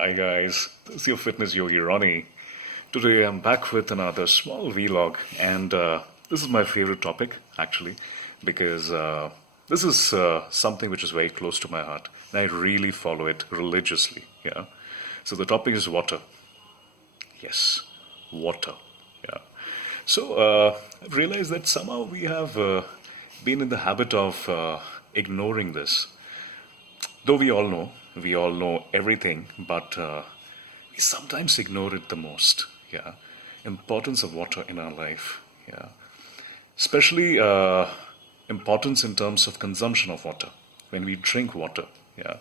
Hi guys, this is your fitness yogi Ronnie. Today I'm back with another small vlog, and this is my favorite topic actually because this is something which is very close to my heart and I really follow it religiously. Yeah. So the topic is water. Yes, water. Yeah. So I've realized that somehow we have been in the habit of ignoring this. Though we all know everything, but we sometimes ignore it the most. Yeah, importance of water in our life. Yeah, especially importance in terms of consumption of water when we drink water. Yeah,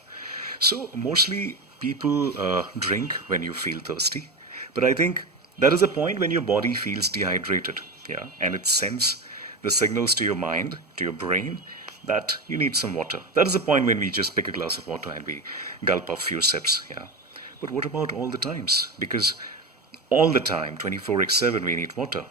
so mostly people drink when you feel thirsty, but I think that is a point when your body feels dehydrated. Yeah, and it sends the signals to your mind, to your brain, that you need some water. That is the point when we just pick a glass of water and we gulp up few sips. Yeah. But what about all the times? Because all the time, 24x7, we need water.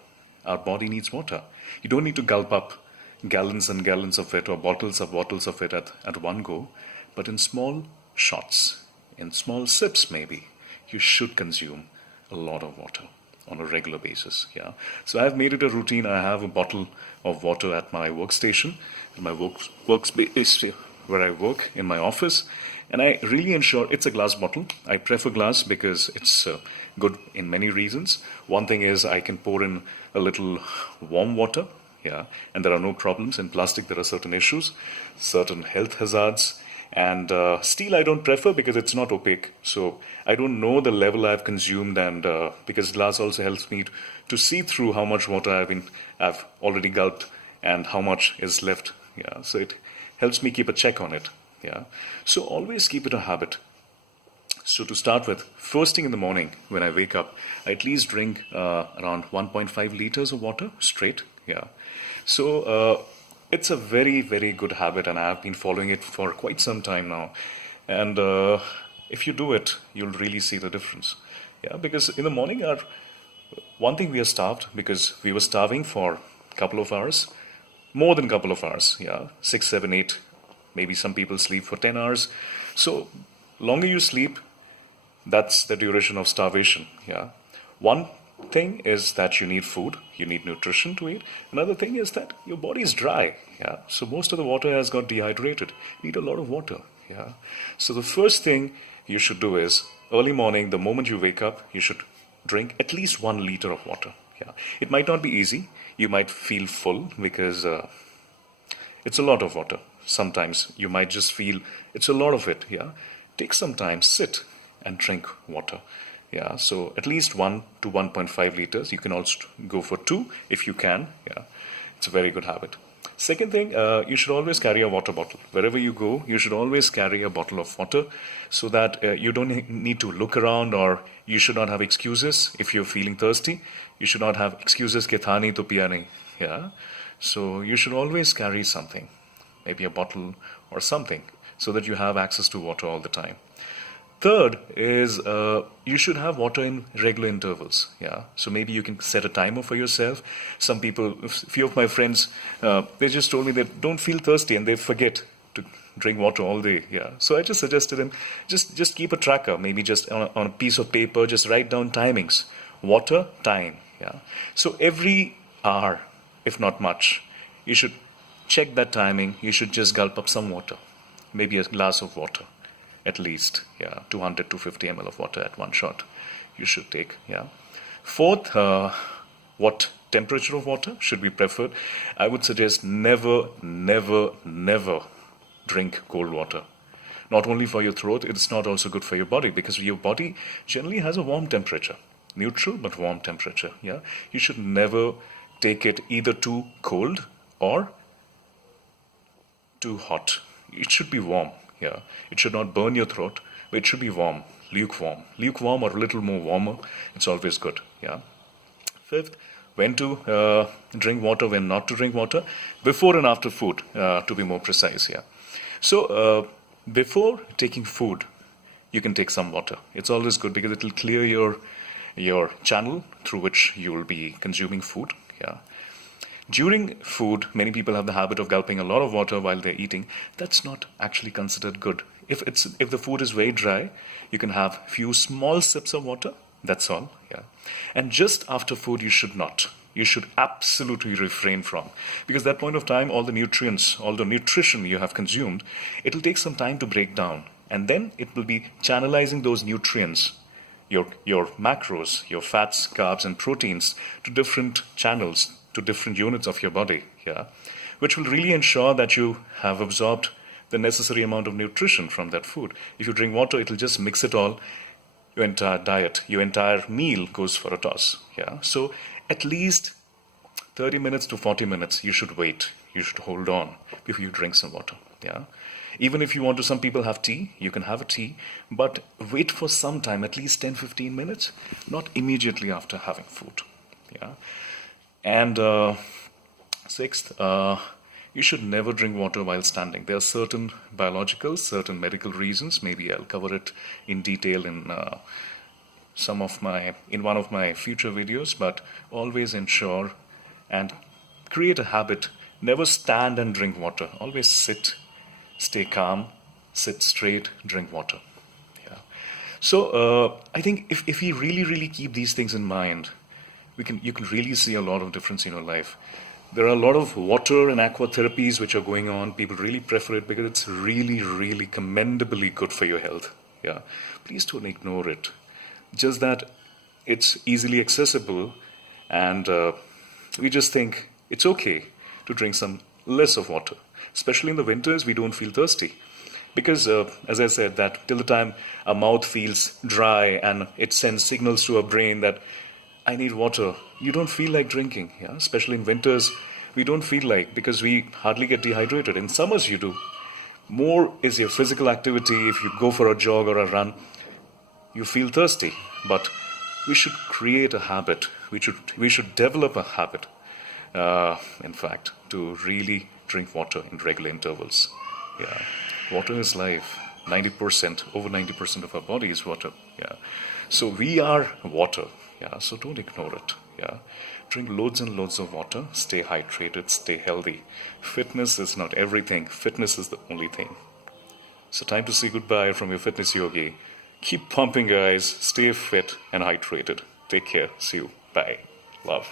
Our body needs water. You don't need to gulp up gallons and gallons of it or bottles of it at one go, but in small shots, in small sips maybe, you should consume a lot of water on a regular basis. Yeah. So I've made it a routine. I have a bottle of water at my workstation, in my workspace where I work in my office, and I really ensure it's a glass bottle. I prefer glass because it's good in many reasons. One thing is I can pour in a little warm water, yeah, and there are no problems. In plastic, there are certain issues, certain health hazards. And steel I don't prefer because it's not opaque. So I don't know the level I've consumed, and because glass also helps me to see through how much water I've already gulped and how much is left. Yeah, so it helps me keep a check on it. Yeah, so always keep it a habit. So to start with, first thing in the morning when I wake up, I at least drink around 1.5 liters of water straight. Yeah, so it's a very, very good habit, and I have been following it for quite some time now. And if you do it, you'll really see the difference. Yeah, because in the morning, one thing, we are starved because we were starving for a couple of hours, more than a couple of hours. Yeah, 6, 7, 8. Maybe some people sleep for 10 hours. So longer you sleep, that's the duration of starvation. Yeah, one thing is that you need food, you need nutrition to eat. Another thing is that your body is dry. Yeah, so most of the water has got dehydrated. You need a lot of water. Yeah, so the first thing you should do is early morning, the moment you wake up, you should drink at least 1 liter of water. Yeah, it might not be easy. You might feel full because it's a lot of water. Sometimes you might just feel it's a lot of it. Yeah, take some time, sit and drink water. Yeah, so at least 1 to 1.5 liters. You can also go for 2 if you can. Yeah, it's a very good habit. Second thing, you should always carry a water bottle. Wherever you go, you should always carry a bottle of water so that you don't need to look around, or you should not have excuses if you're feeling thirsty. You should not have excuses ke tha nahi to piya nahi. Yeah, so you should always carry something, maybe a bottle or something, so that you have access to water all the time. Third is you should have water in regular intervals. Yeah, so maybe you can set a timer for yourself. Some people, a few of my friends, they just told me they don't feel thirsty and they forget to drink water all day. Yeah, so I just suggested them just keep a tracker, maybe just on a piece of paper, just write down timings, water time. Yeah, so every hour, if not much, you should check that timing. You should just gulp up some water, maybe a glass of water. At least, yeah, 200 to 50 ml of water at one shot you should take. Yeah. Fourth, what temperature of water should be preferred? I would suggest never drink cold water. Not only for your throat, it's not also good for your body, because your body generally has a warm temperature, neutral but warm temperature. Yeah, you should never take it either too cold or too hot. It should be warm. Yeah, it should not burn your throat, but it should be warm, lukewarm or a little more warmer. It's always good. Yeah. Fifth, when to drink water, when not to drink water, before and after food, to be more precise. Yeah. So before taking food, you can take some water. It's always good because it will clear your channel through which you will be consuming food. Yeah. During food, many people have the habit of gulping a lot of water while they're eating. That's not actually considered good. if the food is very dry, you can have few small sips of water. That's all. Yeah. And just after food, you should not. You should absolutely refrain from, because at that point of time, all the nutrients, all the nutrition you have consumed, it will take some time to break down, and then it will be channelizing those nutrients, your macros, your fats, carbs, and proteins, to different channels, to different units of your body. Yeah, which will really ensure that you have absorbed the necessary amount of nutrition from that food. If you drink water, it will just mix it all. Your entire diet, your entire meal goes for a toss. Yeah, so at least 30 minutes to 40 minutes, you should wait. You should hold on before you drink some water. Yeah. Even if you want to, some people have tea, you can have a tea, but wait for some time, at least 10-15 minutes, not immediately after having food. Yeah. And sixth, you should never drink water while standing. There are certain biological, certain medical reasons. Maybe I'll cover it in detail in one of my future videos, but always ensure and create a habit. Never stand and drink water. Always sit, stay calm, sit straight, drink water. Yeah. So I think if we really keep these things in mind, you can really see a lot of difference in your life. There are a lot of water and aqua therapies which are going on. People really prefer it because it's really commendably good for your health. Yeah. Please don't ignore it. Just that it's easily accessible, and we just think it's okay to drink some less of water. Especially in the winters, we don't feel thirsty. Because, as I said, that till the time our mouth feels dry and it sends signals to our brain that I need water, you don't feel like drinking. Yeah? Especially in winters, we don't feel like, because we hardly get dehydrated. In summers, you do. More is your physical activity. If you go for a jog or a run, you feel thirsty. But we should create a habit. We should develop a habit, in fact, to really drink water in regular intervals. Yeah, water is life. 90%, over 90% of our body is water. Yeah, so we are water. Yeah, so don't ignore it. Yeah, drink loads and loads of water. Stay hydrated. Stay healthy. Fitness is not everything. Fitness is the only thing. So time to say goodbye from your fitness yogi. Keep pumping, guys. Stay fit and hydrated. Take care. See you. Bye. Love.